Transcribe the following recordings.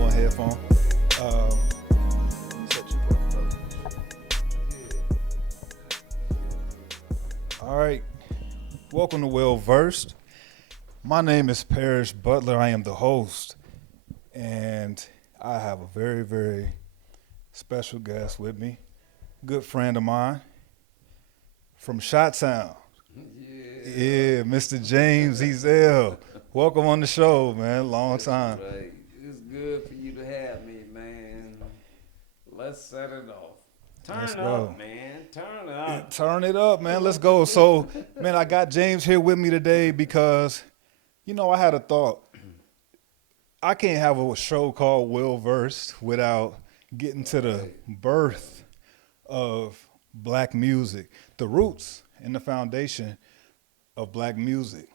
on headphone. Set you up, brother. All right. Welcome to Well Versed. My name is Parrish Butler. I am the host. And I have a very, very special guest with me. Good friend of mine from Shot-Town. Yeah, Mr. James Ezell. Welcome on the show, man. Long time. Right. It's good for you to have me, man. Let's set it off. Let's Turn go. up, man. Turn up. Turn it up, man. Let's go. So, man, I got James here with me today because, I had a thought. I can't have a show called Well Versed without getting to the birth of black music, the roots and the foundation of black music.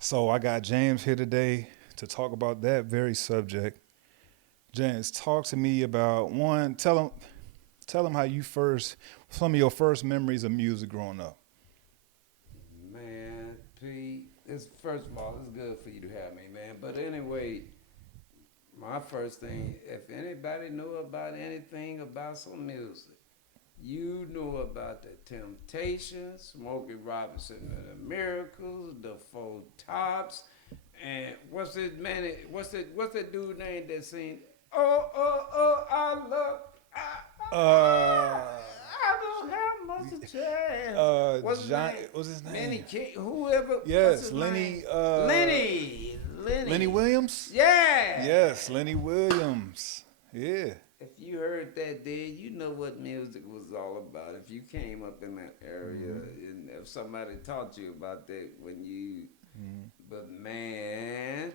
So I got James here today to talk about that very subject. James, talk to me about one. Tell him how some of your first memories of music growing up. Man, Pete, first of all, it's good for you to have me, man. But anyway, my first thing, if anybody knew about anything about some music, you knew about the Temptations, Smokey Robinson and the Miracles, the Four Tops, and what's that dude name that sing? I love. I don't have much of a chance. What's his name? Lenny King, whoever. Yes, Lenny. Lenny Williams. Yeah. Yes, Lenny Williams. Yeah. If you heard that, then you know what music was all about. If you came up in that area, and if somebody taught you about that when you, but man.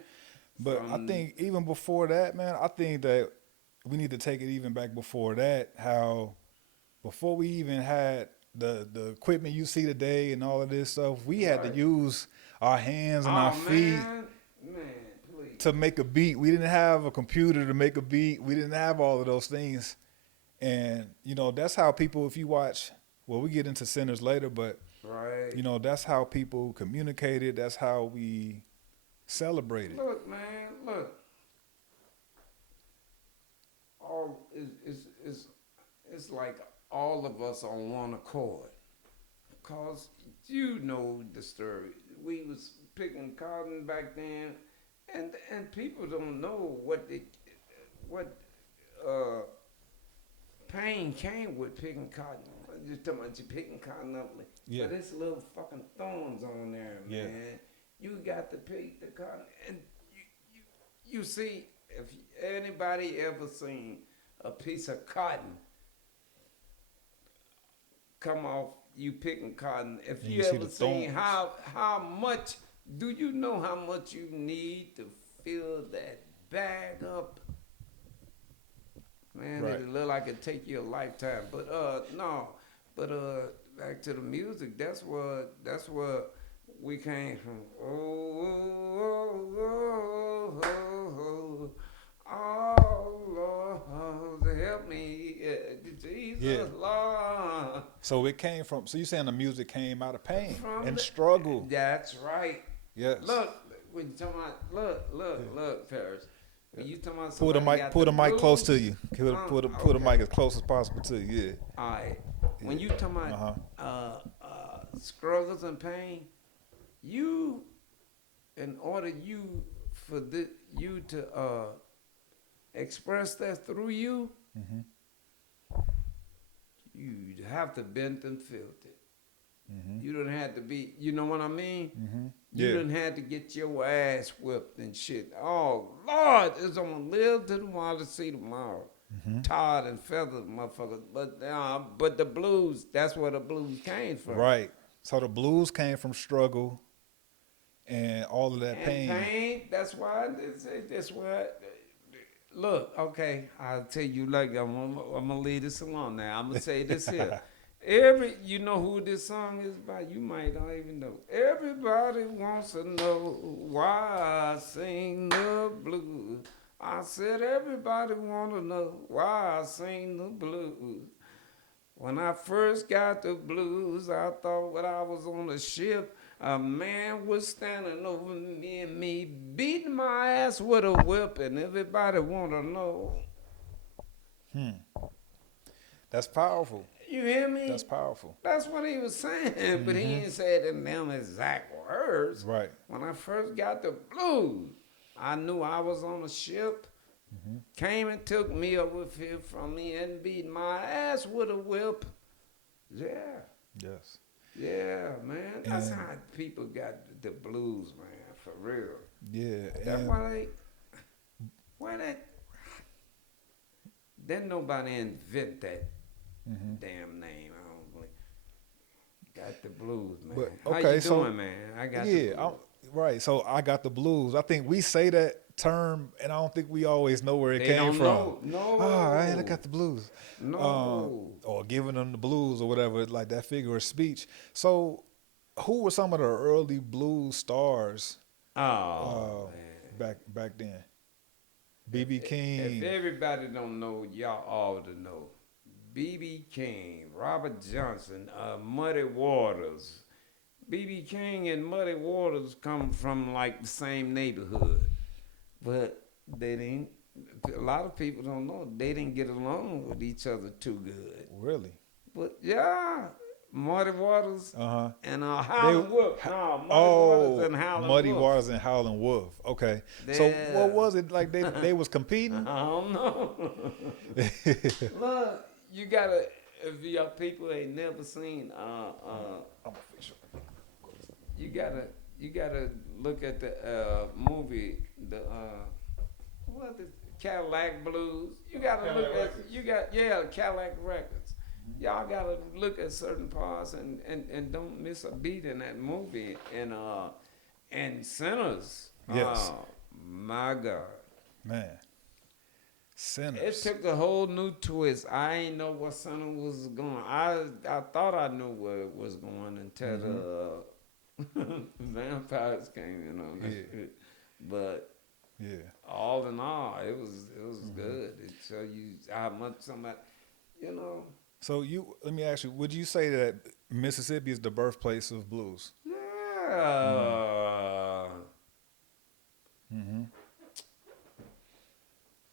But I think even before that, man, I think that we need to take it even back before that. How before we even had the equipment you see today and all of this stuff, we had to use our hands and our feet. Man, please. To make a beat. We didn't have a computer to make a beat. We didn't have all of those things. And, that's how people, if you watch, well, we get into Sinners later, but, that's how people communicated. That's how we celebrated. Look, man, look. It's like all of us on one accord. Because you know the story. We was picking cotton back then. And people don't know what pain came with picking cotton. Just talking about you picking cotton up, yeah. But it's little fucking thorns on there, man. Yeah. You got to pick the cotton, and you see if anybody ever seen a piece of cotton come off you picking cotton, if you ever seen how much. Do you know how much you need to fill that bag up? Man, right. It look like it take you a lifetime. But no. But back to the music. That's where we came from. Oh, Lord, help me, Jesus, Lord. So it came from. So you saying the music came out of pain and struggle? That's right. Yes. Look, when you talking about look, Paris. When you talking about pull the mic close to you. Pull the mic as close as possible to you. Yeah. All right. When you talking about struggles and pain, you, in order for you to express that through you, you'd have to bend and feel it. You don't have to be, you know what I mean? You didn't have to get your ass whipped and shit. Oh, Lord, it's going to live to tomorrow to see tomorrow. Tarred and feathered, motherfuckers. But the blues, that's where the blues came from. Right. So the blues came from struggle and all of that and pain. That's why, look, okay, I'll tell you, like, I'm going to leave this alone now. I'm going to say this here. You know who this song is by? You might not even know. Everybody wants to know why I sing the blues. I said everybody want to know why I sing the blues. When I first got the blues, I thought when I was on a ship, A man was standing over me, beating my ass with a whip, and everybody want to know. That's powerful. You hear me? That's powerful. That's what he was saying, but he ain't said in them exact words. Right. When I first got the blues, I knew I was on a ship. Came and took me over here from me and beat my ass with a whip. Yeah. Yes. Yeah, man. That's And- how people got the blues, man, for real. Yeah. That's And why that, didn't nobody invent that damn name. I don't believe. Got the blues, man. But, How okay, you so- doing, man? I got the yeah, blues. right. So I got the blues. I think we say that term, and I don't think we always know where it They came don't from. know. No. Oh, man, I got the blues. No. Or giving them the blues or whatever, like that figure of speech. So, who were some of the early blues stars Oh, man. back then? B.B. King. If everybody don't know, y'all ought to know. B.B. King, Robert Johnson, Muddy Waters. B.B. King and Muddy Waters come from like the same neighborhood, but they didn't. A lot of people don't know they didn't get along with each other too good. Really? But yeah, Muddy Waters Uh-huh. and Howlin' Wolf. No, Muddy Waters and Howlin' Muddy Wolf. Waters and Howlin' Wolf. Okay. So Yeah. what was it like? They was competing. I don't know. Look, you gotta. If your people ain't never seen, you gotta look at the movie, the what the Cadillac Blues. You gotta Cadillac look at Cadillac Records. Y'all gotta look at certain parts and don't miss a beat in that movie. And Sinners. Yes. Oh, my God. Man. It Sinners. took a whole new twist. I ain't know what Sinners was going. I thought I knew where it was going until the vampires came in on that shit. But Yeah. all in all, it was good. It show you how much somebody, you know. So let me ask you, would you say that Mississippi is the birthplace of blues? Yeah.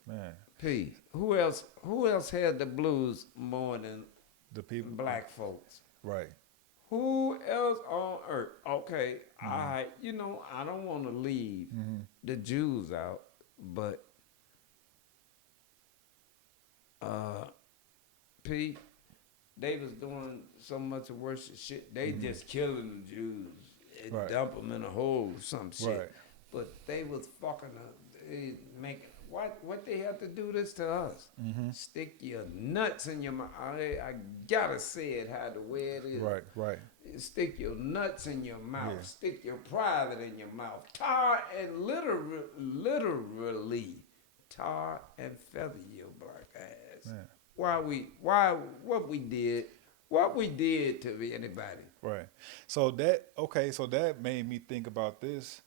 Man, P. Who else had the blues more than the people. black folks? Right. Who else on earth? Okay, I don't want to leave the Jews out, but P, they was doing so much worse shit. They just killing the Jews and Right. dump them in a hole or some shit. Right. But they was fucking they making what they have to do this to us? Stick your nuts in your mouth. I gotta say it how the way it is. Right. Right. Stick your nuts in your mouth. Yeah. Stick your private in your mouth. Tar and literally tar and feather your black ass. Man. What we did to anybody. Right. So that made me think about this.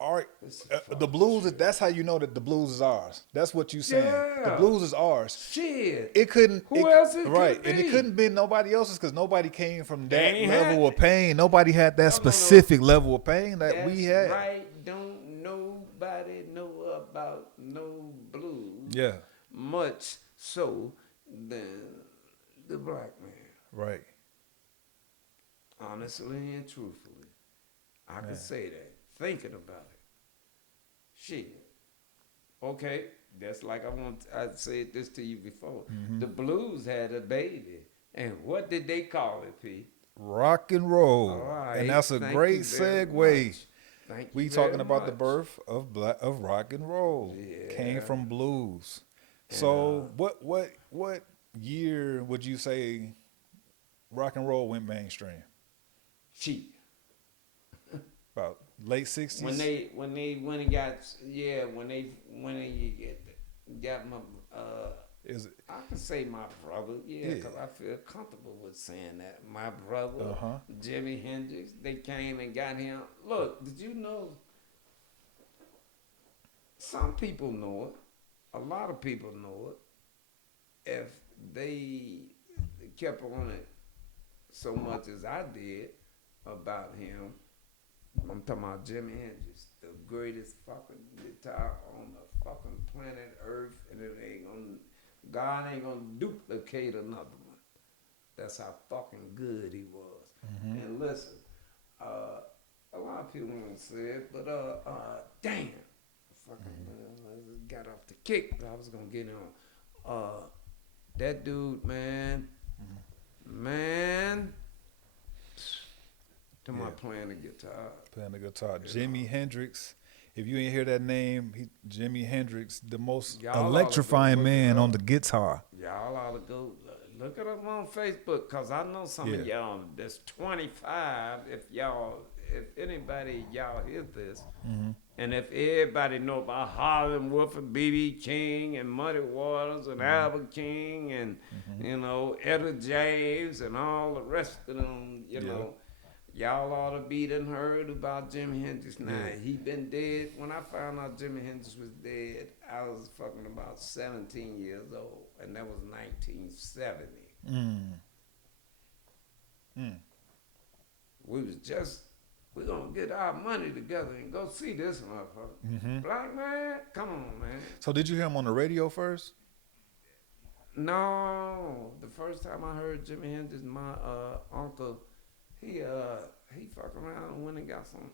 Art, the blues. That's how you know that the blues is ours. That's what you saying. The Yeah. blues is ours. Shit. It couldn't. Who else it right? could And be? it couldn't be nobody else's because nobody came from They that ain't level had- of pain. Nobody had that No. specific level of pain that That's we had. right. Don't nobody know about no blues. Yeah. Much so than the black man. Right. Honestly and truthfully. I can say that. Thinking about it. Shit. Okay, that's like I said this to you before. The blues had a baby. And what did they call it, P? Rock and roll. All right. And that's a Thank great you very segue. much. Thank you We very talking about the much. birth of rock and roll. Came Yeah. from blues. So what year would you say rock and roll went mainstream? Cheap. About late 60s? When they got my Is it? I can say my brother, Yeah. because I feel comfortable with saying that. My brother, Uh-huh. Jimi Hendrix, they came and got him. Look, did you know? Some people know it. A lot of people know it. If they kept on it so much as I did, about him. I'm talking about Jimi Hendrix, the greatest fucking guitar on the fucking planet Earth, and God ain't gonna duplicate another one. That's how fucking good he was. Mm-hmm. And listen, a lot of people don't say it, but damn, fucking got off the kick. I was gonna get on. That dude, man, to my playing the guitar. Playing the guitar. Jimi Hendrix. If you ain't hear that name, Jimi Hendrix, the most Y'all electrifying man on the guitar. Y'all ought to go look it up on Facebook, because I know some of y'all that's 25. If anybody y'all hear this, and if everybody know about Harlem Wolf and B.B. King and Muddy Waters and Albert King and you know Etta James and all the rest of them, you know, y'all ought to be done heard about Jimi Hendrix. Now he been dead. When I found out Jimi Hendrix was dead, I was fucking about 17 years old, and that was 1970. We're gonna get our money together and go see this motherfucker. Black man, come on, man. So did you hear him on the radio first? No, the first time I heard Jimi Hendrix, my uncle, he fucked around and went and got some.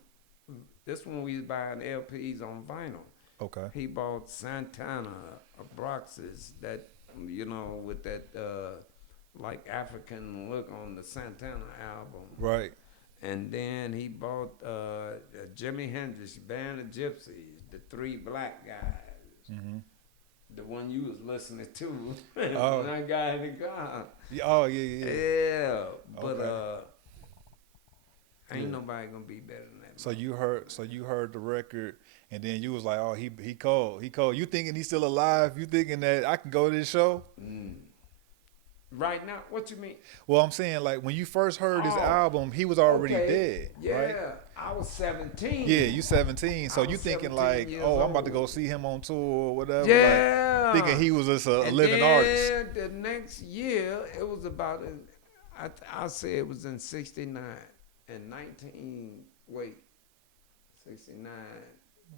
This one we was buying LPs on vinyl. Okay. He bought Santana, Abraxas, that, you know, with that like African look on the Santana album. Right. And then he bought Jimi Hendrix, Band of Gypsies, the three black guys. The one you was listening to. That guy in the car. Oh, yeah. Yeah. But ain't nobody gonna be better than that. So you heard the record, and then you was like, oh, he called. You thinking he's still alive? You thinking that I can go to this show? Right now, what you mean? Well, I'm saying, like, when you first heard his album, he was already dead, right? Yeah, I was 17. Yeah, you 17. So you thinking like, oh, I'm about to go see him on tour or whatever. Yeah. Like, thinking he was just a living then artist. The next year, it was about, I say it was in 69. And 69,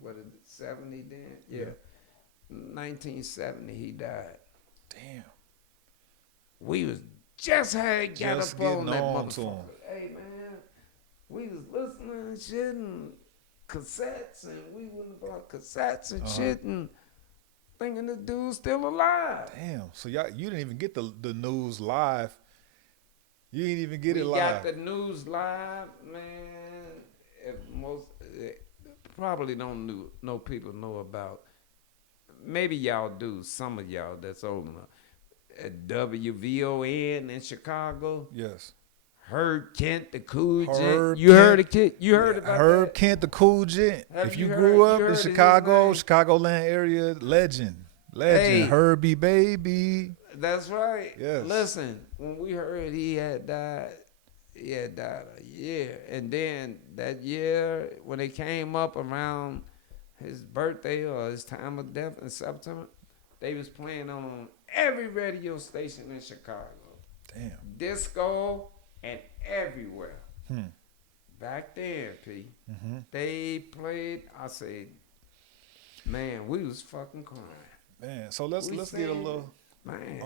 what is it, 70 then? Yeah. 1970, he died. Damn. We was just had got Just up on that getting on to him. motherfucker. Hey, man, we was listening and shit and cassettes, and we went about cassettes and shit and thinking the dude's still alive. Damn. So you didn't even get the news live. You didn't even get it live. We got the news live, man. Probably don't know people know about. Maybe y'all do. Some of y'all that's old enough. At WVON in Chicago. Yes. Herb Kent, the Cool Gent. You heard a kid? You heard about Herb that? Kent, the Cool Gent. If you you grew heard- up you in heard Chicago, his Chicagoland area, legend. Hey. Herbie baby. That's right. Yes. Listen, when we heard he had died a year. And then that year, when it came up around his birthday or his time of death in September, they was playing on every radio station in Chicago. Damn. Disco and everywhere. Back then, P, they played, I said, man, we was fucking crying. Man, so let's get a little... Man.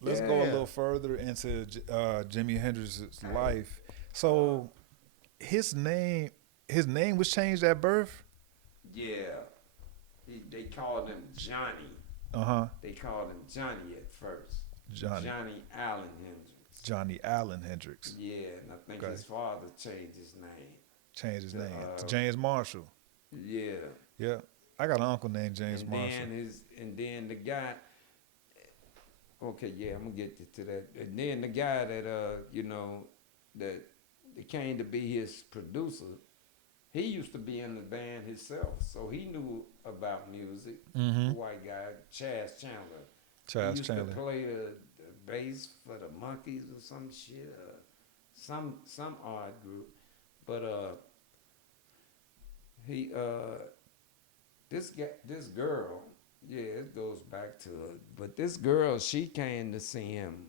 Let's go a little further into Jimi Hendrix's life. So his name was changed at birth? Yeah. They called him Johnny. They called him Johnny at first. Johnny Allen Hendrix. Johnny Allen Hendrix. Yeah, and I think his father changed his name. Changed his name to James Marshall. Yeah. Yeah. I got an uncle named James Marshall. And then the guy... Okay, yeah, I'm gonna get to that. And then the guy that that came to be his producer, he used to be in the band himself, so he knew about music. White guy, Chaz Chandler. He used to play the bass for the Monkees or some shit, some odd group. But this girl. Yeah, it goes back to it. But this girl, she came to see him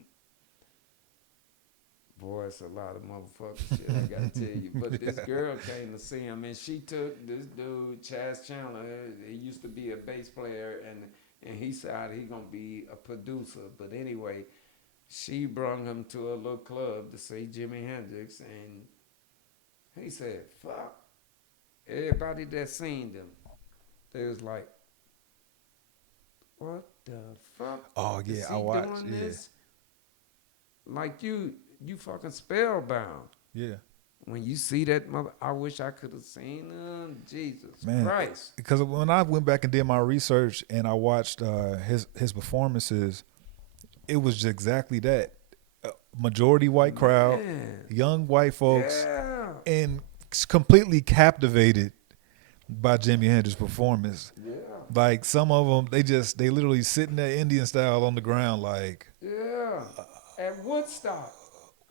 voice a lot of motherfuckers shit, I gotta tell you. But this girl came to see him, and she took this dude, Chaz Chandler. He used to be a bass player, and he said he gonna be a producer. But anyway, she brought him to a little club to see Jimi Hendrix, and he said, "Fuck." Everybody that seen them, they was like, "What the fuck? Oh Is yeah, he I watched. doing Yeah, this? Like you fucking spellbound." yeah, When you see that mother, I wish I could have seen him. Jesus man. Christ. Because when I went back and did my research and I watched his performances, it was just exactly that. Majority white crowd, Man. young white folks, Yeah. and completely captivated by Jimi Hendrix's performance. Yeah. Like some of them, they literally sitting there Indian style on the ground, like Yeah. At Woodstock.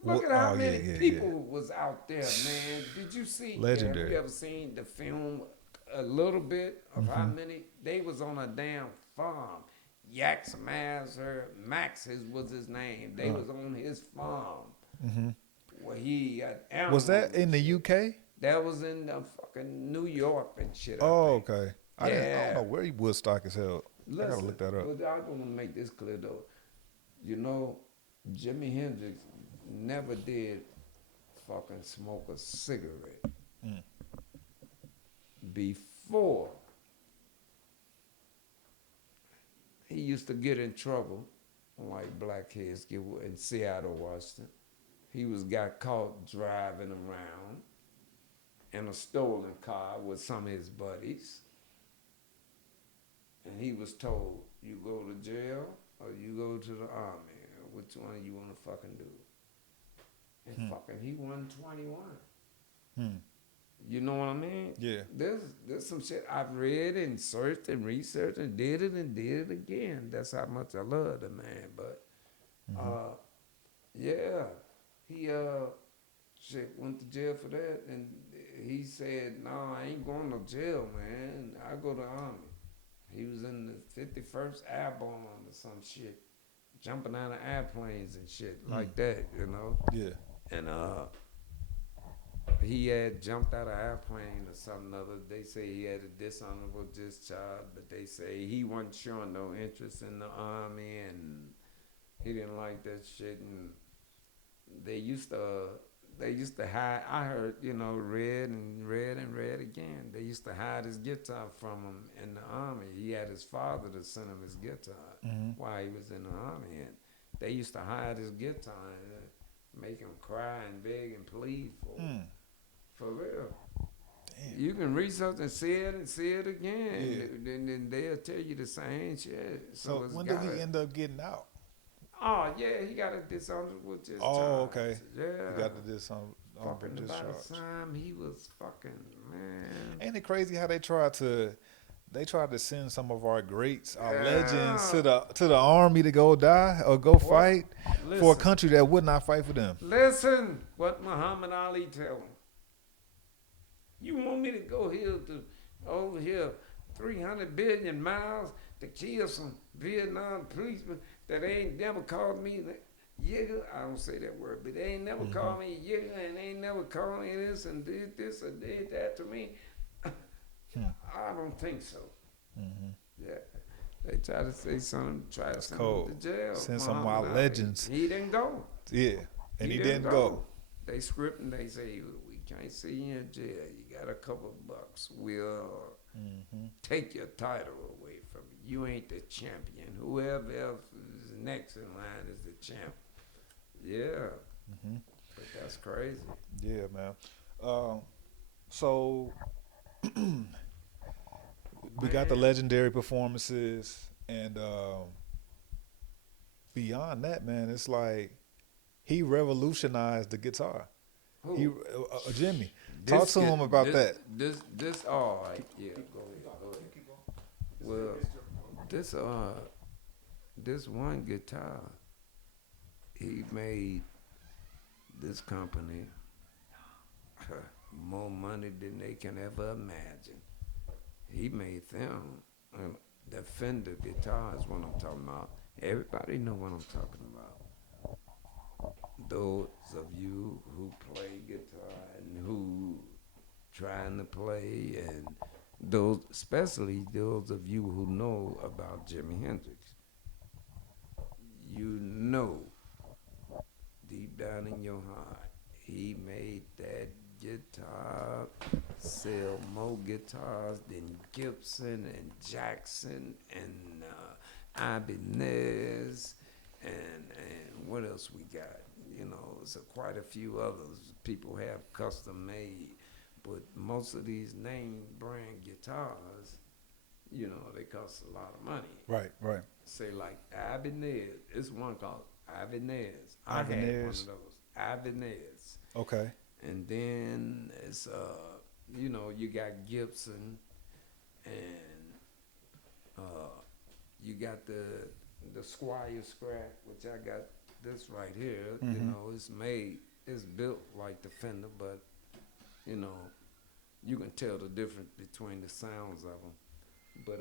Look Wo- at how oh, many yeah, yeah, people was out there, man. Did you see? Legendary. Have you ever seen the film a little bit of how many? They was on a damn farm. Yaks Max was his name. They was on his farm where he had animals. Was that in and the shit. UK? That was in fucking New York and shit. Oh, I think. okay. I Yeah. don't know where Woodstock is held. I gotta Listen, look that up. but I want to make this clear though. You know, Jimi Hendrix never did fucking smoke a cigarette before. He used to get in trouble, like black kids get in Seattle, Washington. He got caught driving around in a stolen car with some of his buddies. And he was told, you go to jail or you go to the army. Which one you want to fucking do? And fucking he won 21. You know what I mean? Yeah. There's some shit I've read and searched and researched and did it again. That's how much I love the man. But yeah, he shit went to jail for that, and he said, "No, I ain't going to jail, man. I go to the army." He was in the 51st Airborne or some shit, jumping out of airplanes and shit like that, you know. Yeah. And he had jumped out of airplane or something other. They say he had a dishonorable discharge, but they say he wasn't showing no interest in the army, and he didn't like that shit. And they used to hide. I heard, read again. They used to hide his guitar from him in the army. He had his father to send him his guitar while he was in the army, and they used to hide his guitar and make him cry and beg and plead for real. Damn. You can research and see it again, and they'll tell you the same shit. So when did he end up getting out? Oh yeah, he got a dishonorable discharge. Oh, okay. Yeah, He got the dishonorable fucking by discharge. the time he was fucking man. Ain't it crazy how they tried to send some of our greats, our Yeah. legends to the army to go die or go fight for a Listen. country that would not fight for them. Listen, what Muhammad Ali tell him. You want me to go over here 300 billion miles to kill some Vietnam policemen that ain't never called me yigger? I don't say that word, but they ain't never called me yigger, and they ain't never called me this and did this or did that to me. I don't think so. Yeah. They try to say something, try to send cold. him to jail. Send some of Muhammad our Ali. legends. He didn't go. Yeah, and he didn't go. They script and they say, we can't see you in jail. You got a couple bucks. We'll take your title away from you. You ain't the champion. Whoever else is next in line is the champ. Yeah. But that's crazy. Yeah, man. So we got the legendary performances, and beyond that, man, it's like he revolutionized the guitar. Who? He Jimmy. Talk to him about that. This all right. Yeah, go ahead. Well, this one guitar, he made this company more money than they can ever imagine. He made them. The Fender guitar is what I'm talking about. Everybody know what I'm talking about. those of you who play guitar and who trying to play, and those, especially those of you who know about Jimi Hendrix, you know deep down in your heart, he made that guitar sell more guitars than Gibson and Jackson and Ibanez and what else we got? You know, so quite a few others people have custom made, but most of these name brand guitars, you know, they cost a lot of money. Right, right. Say like Ibanez, it's one called Ibanez. I had one of Ibanez. those Ibanez, Okay. and then it's you know, you got Gibson, and you got the Squire Scrap, which I got this right here. You know, it's built like the Fender, but you know, you can tell the difference between the sounds of them. But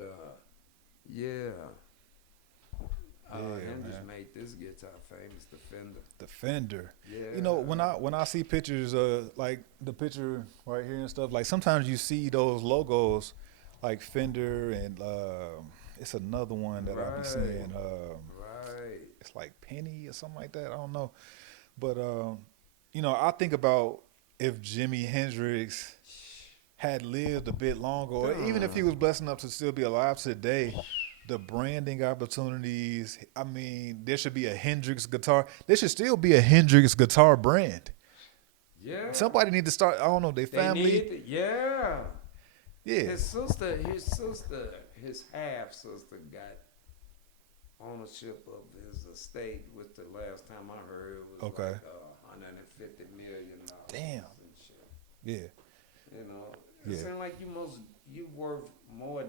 yeah. Hendrix made this guitar famous, the Fender. The Fender. Yeah. You know, when I see pictures, like the picture right here and stuff, like sometimes you see those logos, like Fender and it's another one that I be seeing. Right. It's like Penny or something like that. I don't know, but you know, I think about if Jimi Hendrix had lived a bit longer, or even if he was blessed enough to still be alive today, the branding opportunities. I mean, there should be a Hendrix guitar. There should still be a Hendrix guitar brand. Yeah. Somebody need to start. I don't know, their family. Yeah. Yeah. His half sister got ownership of his estate, which the last time I heard was Okay. like $150 million. Damn. And shit. Yeah. You know, Yeah. it seems like you worth more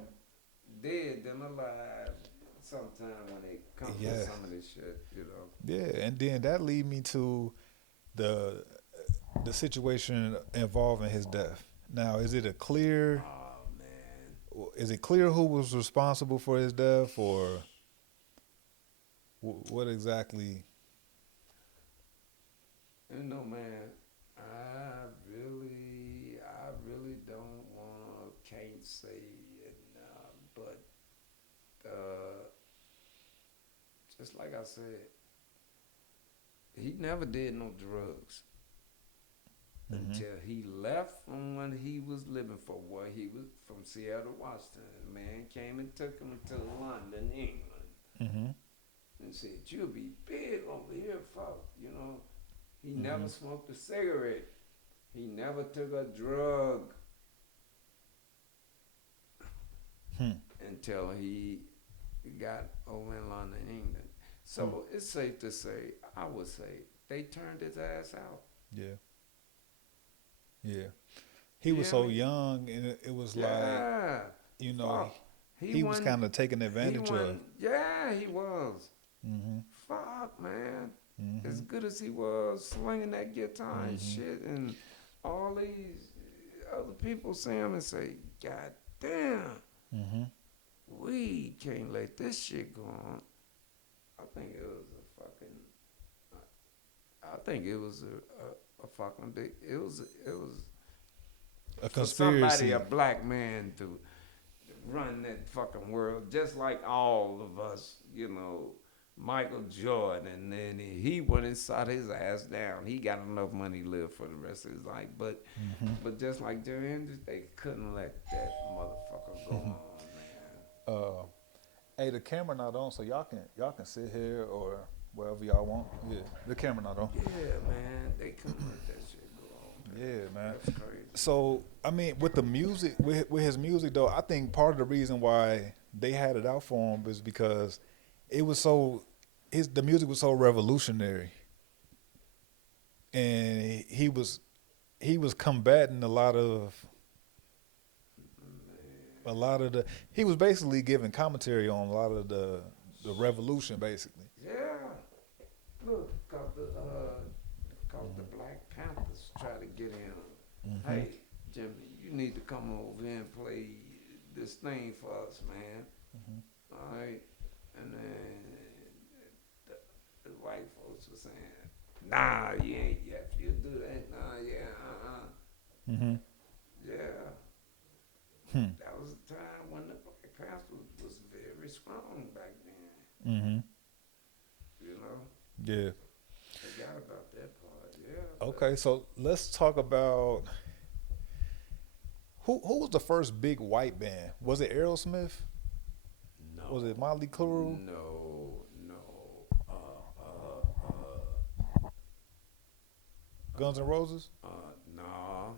dead than alive sometime when it comes to some of this shit, you know. Yeah, and then that lead me to the situation involving his death. Now, is it clear? Oh man. Is it clear who was responsible for his death, or what exactly? You know, man, I really don't can't say it, but just like I said, he never did no drugs until he left from when he was living for where he was from Seattle, Washington. A man came and took him to London, England, and said, "You'll be big over here, fuck." You know, he never smoked a cigarette. He never took a drug until he got over in London, England. So it's safe to say, I would say, they turned his ass out. Yeah. Yeah. He was so young, and it was like, you know, he was kind of taken advantage of. Yeah, he was. Fuck, man. As good as he was slinging that guitar and shit, and all these other people see him and say, "God damn, we can't let this shit go on." I think it was a fucking. I think it was a fucking big. It was A for conspiracy. somebody, a black man, to run that fucking world, just like all of us, you know. Michael Jordan, and then he went and sat his ass down. He got enough money to live for the rest of his life, but just like Jimi Hendrix, they couldn't let that motherfucker go on, man. Hey, the camera not on, so y'all can sit here or wherever y'all want. Yeah, the camera not on. Yeah, man, they couldn't let that shit go on, man. Yeah, man. That's crazy. So I mean, with the music, with his music though, I think part of the reason why they had it out for him is because it was the music was so revolutionary, and he was combating a lot of he was basically giving commentary on a lot of the revolution, basically. Yeah, look, cause the Black Panthers try to get in. Hey, Jimmy, you need to come over here and play this thing for us, man. All right, and then the white folks were saying, Nah, you ain't. Yeah, if you do that, nah, yeah, Mm-hmm. yeah. Hmm. That was a time when the Black Panther was very strong back then. Mm-hmm. You know, Yeah. forgot about that part. Yeah, but Okay, so let's talk about who was the first big white band? Was it Aerosmith? Was it no, Motley Crue? no. Guns N' Roses? No.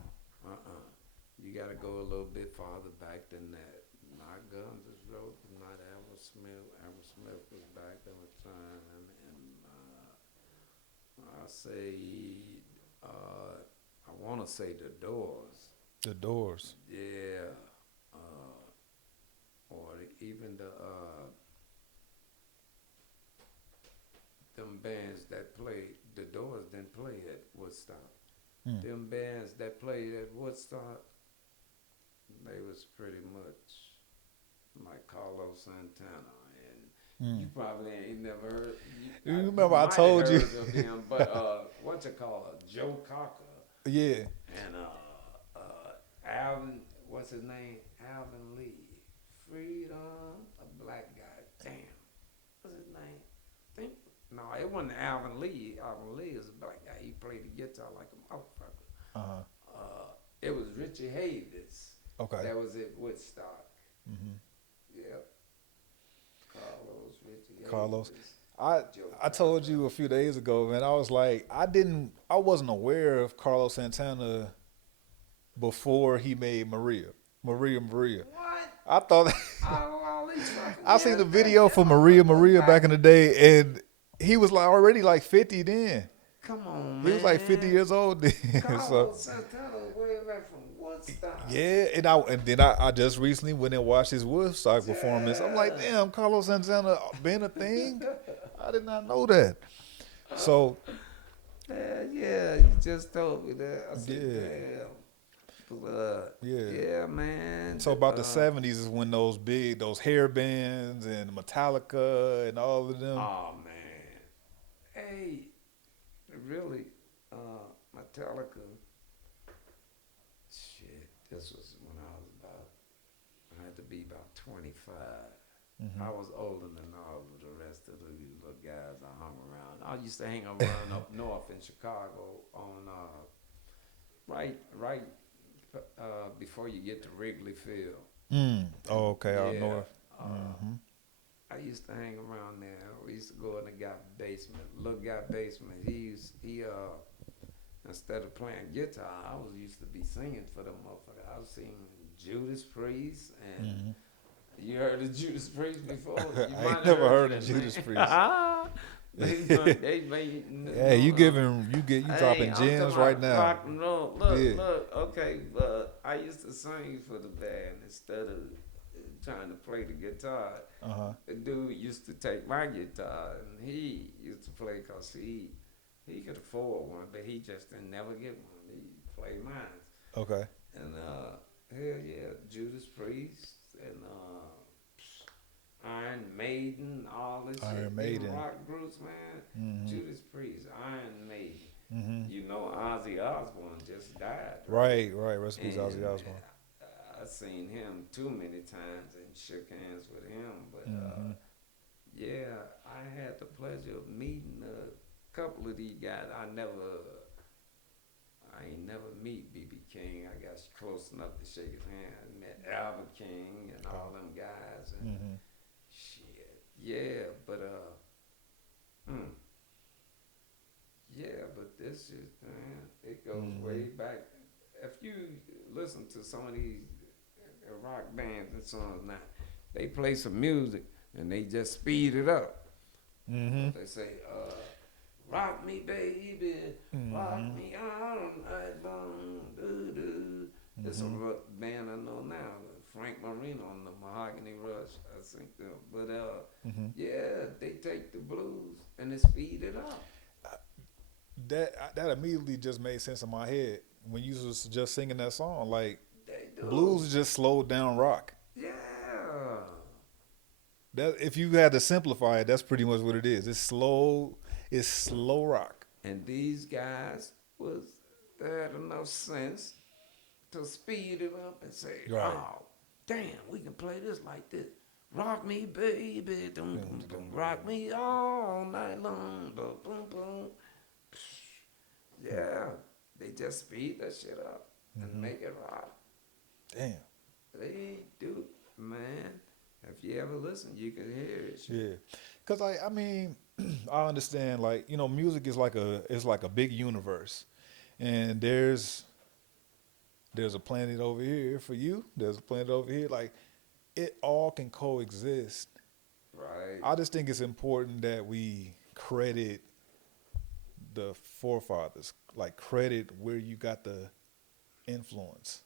You got to go a little bit farther back than that. Not Guns N' Roses, not Aerosmith. Aerosmith was back in the time, and I say, I want to say the Doors. The Doors. Yeah. Or even them bands that played, the Doors didn't play at Woodstock. Mm. Them bands that played at Woodstock, they was pretty much like Carlos Santana, and you probably ain't never heard. You remember I might have told you. heard of him, but what you call it, Joe Cocker Yeah. and Alvin, what's his name? Alvin Lee, Freedom, a black guy. Damn, what's his name? Think no, it wasn't Alvin Lee. Alvin Lee is a black guy. He played the guitar like a motherfucker. It was Richie Havens. Okay. That was at Woodstock. Mm-hmm. Yep. Richie Carlos. Havens. I told you a few days ago, man. I was like, I wasn't aware of Carlos Santana before he made Maria. What? I thought All these fucking I seen the years video back. for Maria back in the day, and he was like already like 50 then. Come on, man. He was like 50 years old then. Carlos So Santana way back from Woodstock. yeah, and then I just recently went and watched his Woodstock performance. I'm like, damn, Carlos Santana been a thing. I did not know that. So Yeah, you just told me that. I said, Yeah. damn. But, yeah, man. So about the 70s is when those hair bands and Metallica and all of them. Oh, man. Hey, really, Metallica, shit, this was when I had to be about 25. Mm-hmm. I was older than all of the rest of the little guys I hung around. I used to hang around up north in Chicago on, right before you get to Wrigley Field. Oh, okay, out Yeah. north. I used to hang around there. We used to go in the guy basement, little guy basement. He instead of playing guitar, I was used to be singing for the motherfucker. I was singing Judas Priest, and you heard of Judas Priest before? You I ain't never heard of Judas Priest. they made. Yeah, you dropping gems right now. Rock and roll. Look. Okay, but I used to sing for the band instead of trying to play the guitar. The dude used to take my guitar and he used to play because he could afford one, but he just didn't never get one. He played mine. Okay. And hell yeah, Judas Priest and Iron Maiden, all this Iron shit. Maiden. Rock groups, man. Judas Priest, Iron Maiden. You know, Ozzy Osbourne just died. Right. Rest in peace, Ozzy Osbourne. I seen him too many times and shook hands with him, but yeah, I had the pleasure of meeting a couple of these guys. I ain't never meet B.B. King. I got close enough to shake his hand. Met Albert King and all them guys, and shit, yeah, but but this shit, man, it goes way back. If you listen to some of these rock bands and songs now, they play some music and they just speed it up. They say, rock me, baby, rock me all night long, doo-doo. It's a rock band I know now, Frank Marino on the Mahogany Rush, I think them. But yeah, they take the blues and they speed it up. That immediately just made sense in my head when you was just singing that song. Like, They do. blues is just slowed down rock. Yeah. That if you had to simplify it, that's pretty much what it is. It's slow rock. And these guys they had enough sense to speed it up and say, Right. oh, damn, we can play this like this. Rock me, baby, dum, dum, dum. Rock me all night long, boom, boom, boom. Yeah, they just speed that shit up and make it rock. Damn. They do, man. If you ever listen, you can hear it. Yeah, cause I mean, I understand. Like, you know, music is like a big universe, and there's a planet over here for you. There's a planet over here. Like, it all can coexist. Right. I just think it's important that we credit the forefathers, like credit where you got the influence.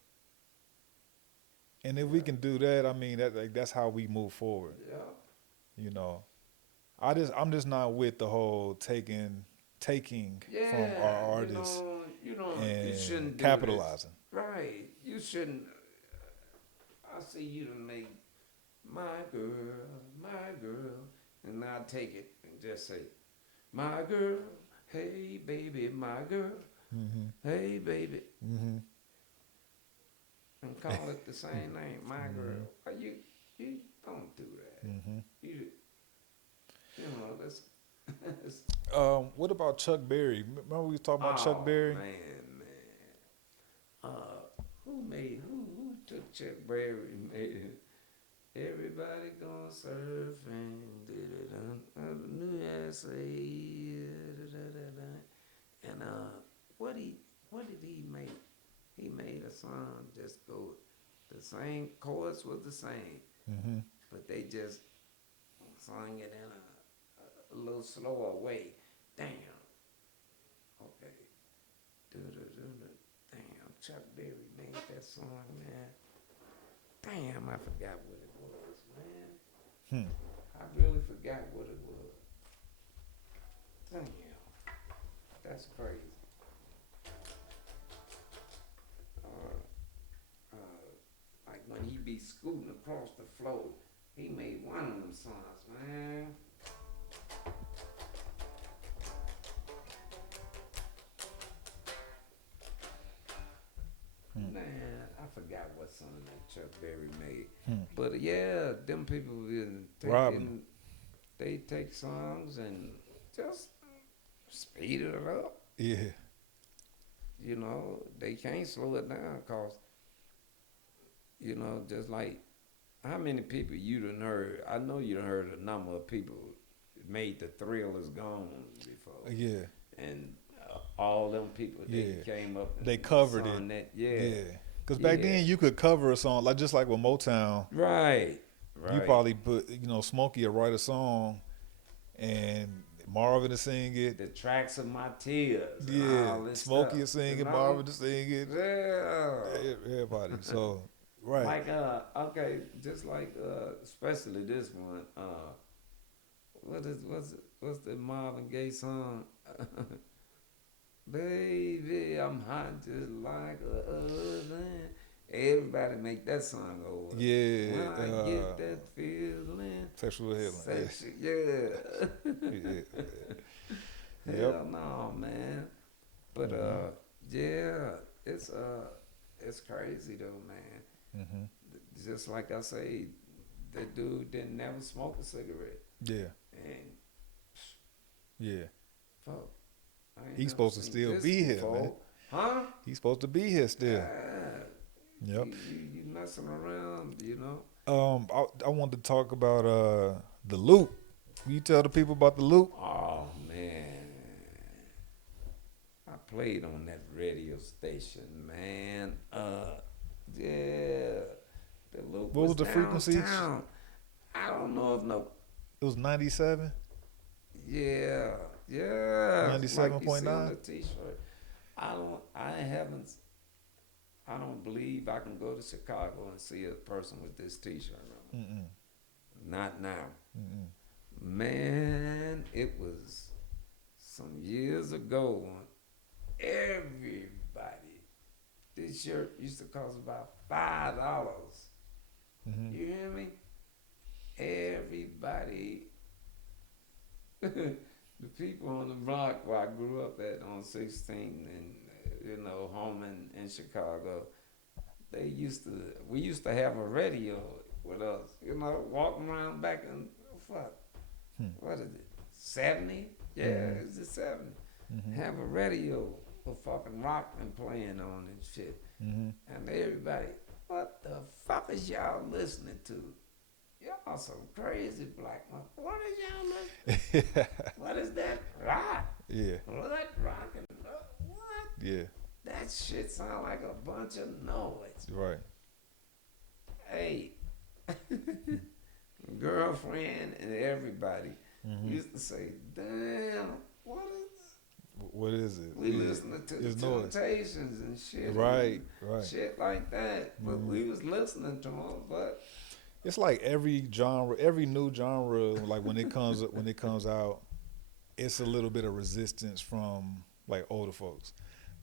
And if we can do that, I mean, that's how we move forward. Yeah. You know, I'm just not with the whole taking from our artists You and shouldn't do capitalizing. this. Right. You shouldn't. I see you to make my girl, and I'll take it and just say, my girl, hey baby, my girl, hey baby, and call it the same name, my girl. Why you don't do that. You know, that's. What about Chuck Berry? Remember we was talking about Chuck Berry? Man. Who took Chuck Berry and made it? Everybody gonna surf and new ass and what did he make? He made a song just go the same chorus was the same, but they just sung it in a little slower way. Damn. Okay. Damn, Chuck Berry made that song, man. Damn, I forgot what it was, man. I really forgot what it was. Damn. That's crazy. Like when he be scooting across the floor, he made one of them songs, man. Man, I forgot what song that Chuck Berry made. But yeah, them people they take songs and just speed it up. Yeah. You know, they can't slow it down because, you know, just like how many people you done heard. I know you done heard a number of people made the Thrill Is Gone before. Yeah. And all them people, they came up and they covered sung it. that. Yeah. Because back then you could cover a song, like just like with Motown. Right. You probably put, you know, Smokey would write a song and Marvin to sing it. The Tracks of My Tears. Yeah. Smokey to sing it, Marvin to sing it. Yeah. Everybody. So, right. Like, okay, just like, especially this one, what's the Marvin Gaye song? Baby, I'm hot just like a oven. Everybody make that song over. Yeah. When I get that feeling. Sexual healing. Yeah. Hell no, man. But yeah, it's crazy though, man. Just like I say, the dude didn't never smoke a cigarette. Yeah. And yeah. Fuck. He's supposed to still be here, man. Huh? He's supposed to be here still. Yep. You messing around, you know. I wanted to talk about the loop. Will you tell the people about the loop? Oh man, I played on that radio station, man. Yeah, the loop. What was the frequency? I don't know if no. It was 97. Yeah. 97.9. Like T-shirt. I don't believe I can go to Chicago and see a person with this T-shirt on. Not now. Man, it was some years ago when everybody, this shirt used to cost about $5. You hear me? Everybody the people on the block where I grew up at on 16th and home in Chicago, we used to have a radio with us, walking around back in what is it, 70? Yeah, it's the 70. Have a radio with fucking rock and playing on and shit. And everybody, what the fuck is y'all listening to? Y'all some crazy black man. What is y'all listening? What is that? Rock. Yeah. What rock and what? Yeah. That shit sound like a bunch of noise. Right. Hey, girlfriend and everybody used to say, "Damn, what is it? We listening to the Temptations and shit, right, shit like that." But we was listening to them, but it's like every genre, every new genre, like when it comes out, it's a little bit of resistance from like older folks.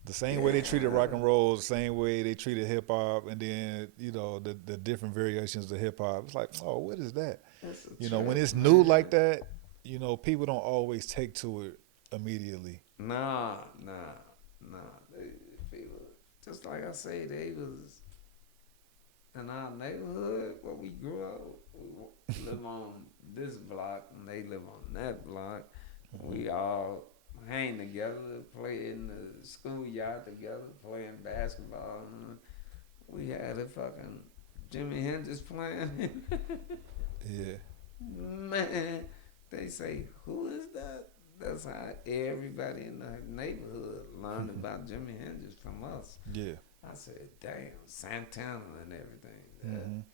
The same way they treated rock and roll, the same way they treated hip hop, and then the different variations of hip hop. It's like, oh, what is that? When it's new like that, people don't always take to it immediately. Nah. People, just like I say, they was in our neighborhood where we grew up. We live on this block, and they live on that block. We all hang together, play in the schoolyard together, playing basketball. We had a fucking Jimi Hendrix playing. Yeah. Man, they say, who is that? That's how everybody in the neighborhood learned about Jimi Hendrix from us. Yeah. I said, damn, Santana and everything. Damn,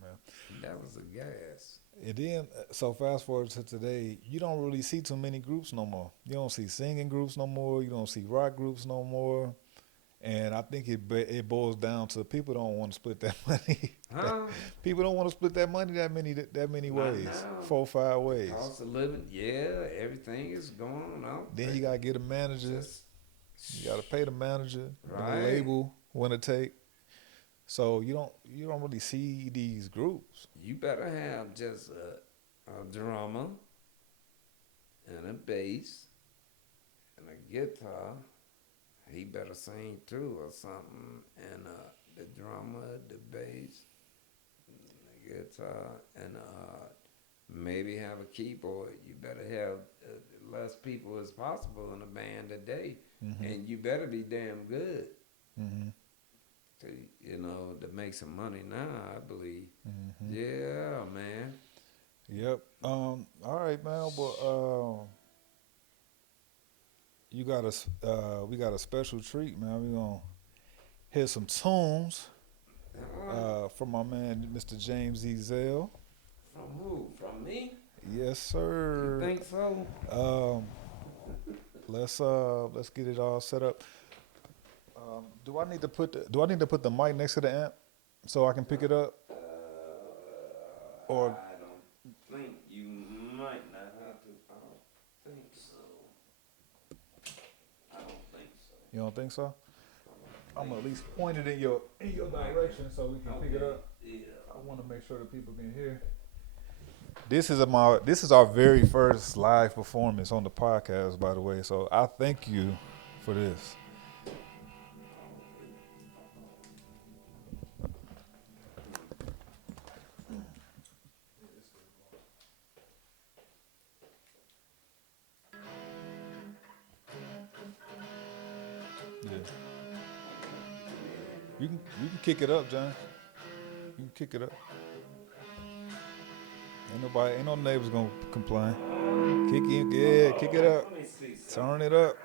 man. That was a gas. And then, so fast forward to today, you don't really see too many groups no more. You don't see singing groups no more. You don't see rock groups no more. And I think it boils down to people don't want to split that money. People don't want to split that money that many ways. Now. 4, 5 ways. Cost of living, everything is going up. Then you gotta get a manager. You gotta pay the manager. Right. The label when it take. So you don't really see these groups. You better have just a drummer and a bass and a guitar. He better sing too or something. And the drummer, the bass, the guitar, and maybe have a keyboard. You better have less people as possible in a band a day. And you better be damn good. To make some money now, I believe. Yeah, man. Yep. All right, man. Well, we got a special treat, man. We gonna hear some tunes from my man, Mr. James Ezell. From who? From me? Yes, sir. You think so? Let's get it all set up. Do I need to put the mic next to the amp so I can pick it up? Or I don't think you might not have to. I don't think so. I don't think so. You don't think so? I'm gonna at least point it in your direction so we can pick it up. Yeah. I want to make sure that people can hear. This is our very first live performance on the podcast, by the way. So I thank you for this. You can kick it up, John. You can kick it up. Ain't no neighbors gonna complain. Kick it up. Turn it up.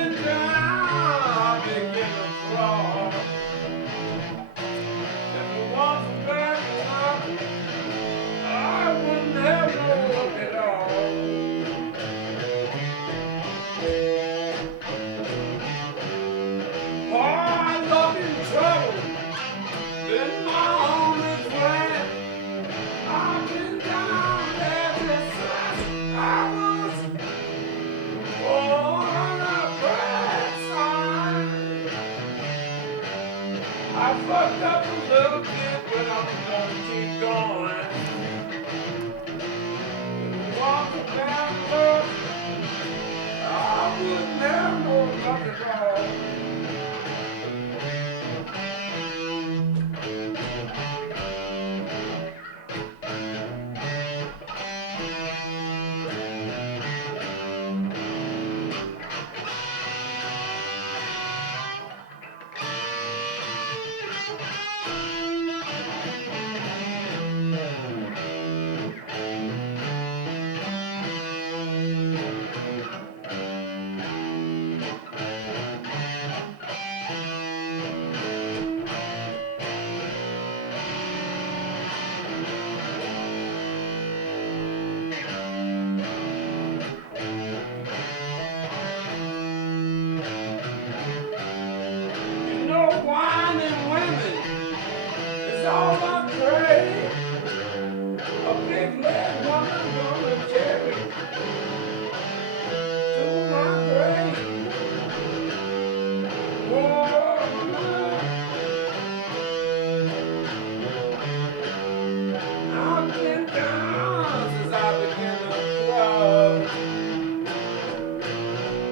been down, begin to crawl. If it wasn't bad enough, I wouldn't have no luck at all. Oh, luck in trouble, been my only friend. I've been down every since I was born a grandson. I fucked up a little bit, but I'm gonna keep going. Walking down the road, I wouldn't have no luck at all. You know, wine and women is all I crave. A big red woman gonna carry to my grave. Whoa, I've been down since I began to crawl.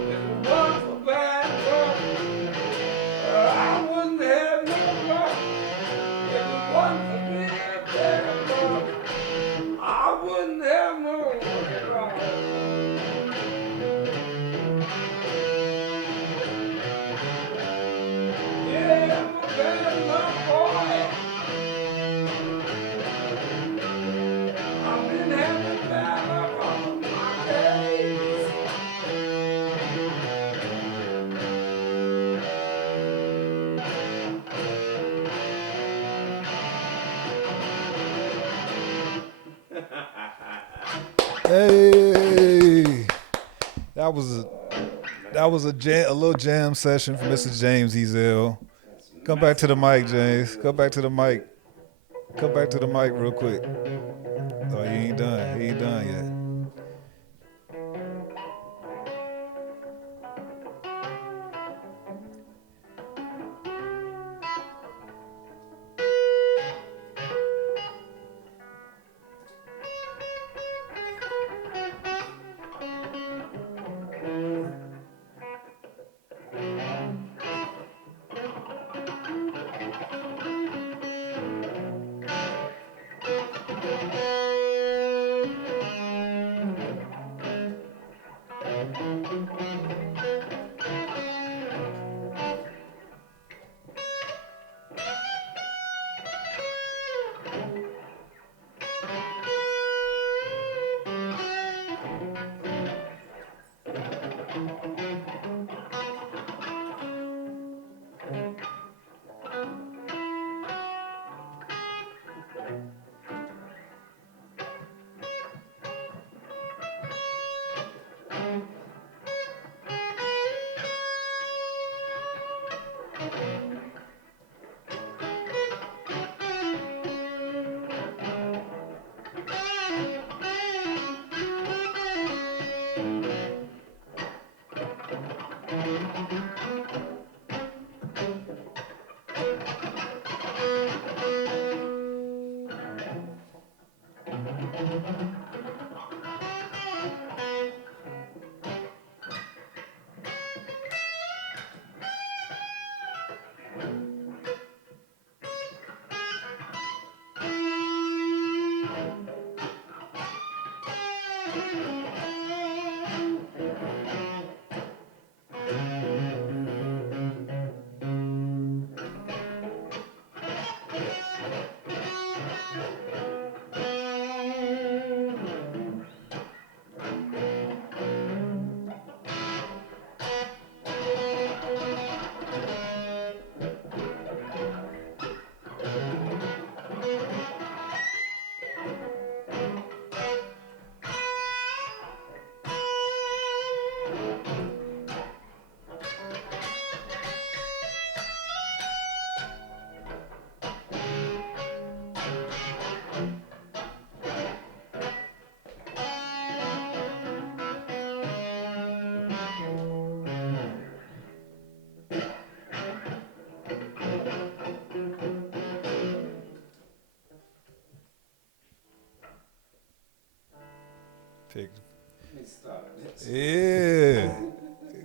If it wasn't for bad luck, I wouldn't have no luck. If it wasn't for being bad luck, I wouldn't have no luck at all. Yeah, I'm a bad luck boy. I've been having bad luck all my days. Hey, that was a little jam session for Mr. James Ezell. Come back to the mic, James. Come back to the mic. Come back to the mic real quick. Oh, he ain't done. He ain't done yet. Pick. Let me start this. Yeah.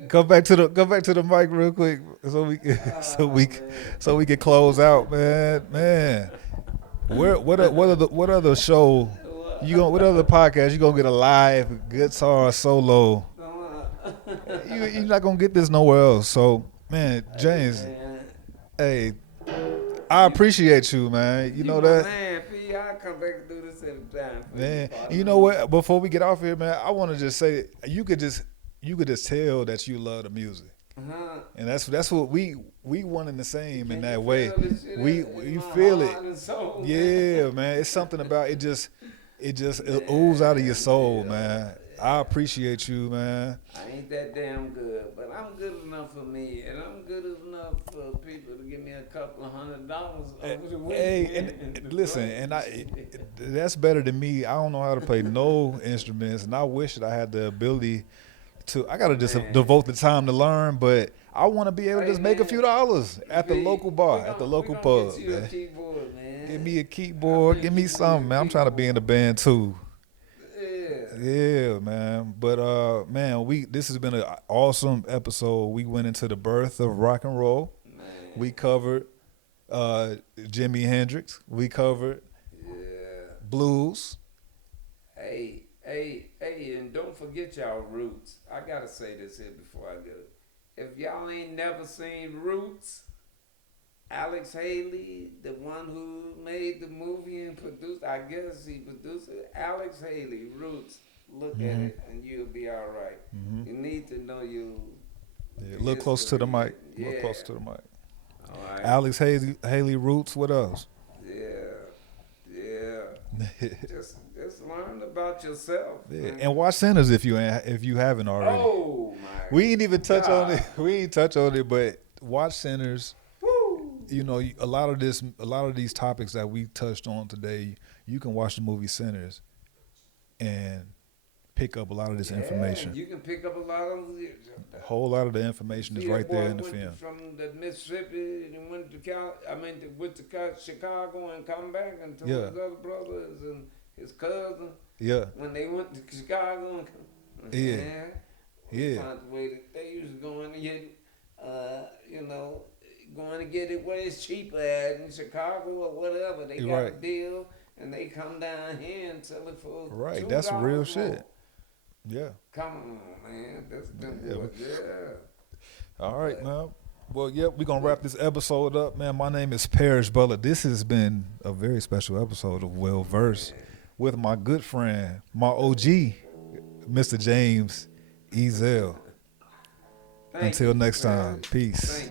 Go back to the mic real quick so we so we can close out, man. What other show what other podcast you gonna get a live guitar solo? You're not gonna get this nowhere else. So man, James, hey, I appreciate you, man. You know that. Man, P, I'll come back and do this every time. Man, you know what? Before we get off here, man, I want to just say you could just tell that you love the music, and that's what we one and the same in that way. You feel it, soul, yeah, man. It's something about it. It oozes out of your soul, man. I appreciate you, man. I ain't that damn good, but I'm good enough for me, and I'm good enough for people to give me a couple of $100 over the weekend. Hey, and listen, and that's better than me. I don't know how to play no instruments, and I wish that I had the ability to. I gotta just devote the time to learn, but I want to be able to just make a few dollars at the local bar, at the local pub. Get you a keyboard, man. Give me a keyboard, give me something, man. I'm trying to be in the band too. Yeah, man. But man, this has been an awesome episode. We went into the birth of rock and roll. Man. We covered Jimi Hendrix. We covered blues. Hey, and don't forget y'all roots. I gotta say this here before I go. If y'all ain't never seen Roots, Alex Haley, the one who made the movie and produced, I guess he produced it. Alex Haley, Roots. Look at it, and you'll be all right. You need to know you. Look close to the mic. Look close to the mic. All right. Alex Haley, Roots. What else? Yeah. just learn about yourself. Yeah. And watch Sinners if you haven't already. Oh my! We ain't even touch on it. We ain't touch on it, but watch Sinners. You know, a lot of these topics that we touched on today, you can watch the movie Sinners and pick up a lot of this information. You can pick up a whole lot of the information is right there in the film. From the Mississippi and went to Chicago and come back and told his other brothers and his cousin. Yeah. When they went to Chicago and found the way that they used to go in and get, going to get it where it's cheaper at in Chicago or whatever. They got a deal and they come down here and sell it for $2 that's real more. shit. Yeah. Come on, man. That's them boys. All right, man. Well, we're going to wrap this episode up, man. My name is Parrish Butler. This has been a very special episode of Well Versed with my good friend, my OG, Mr. James Ezell. Until next time, peace.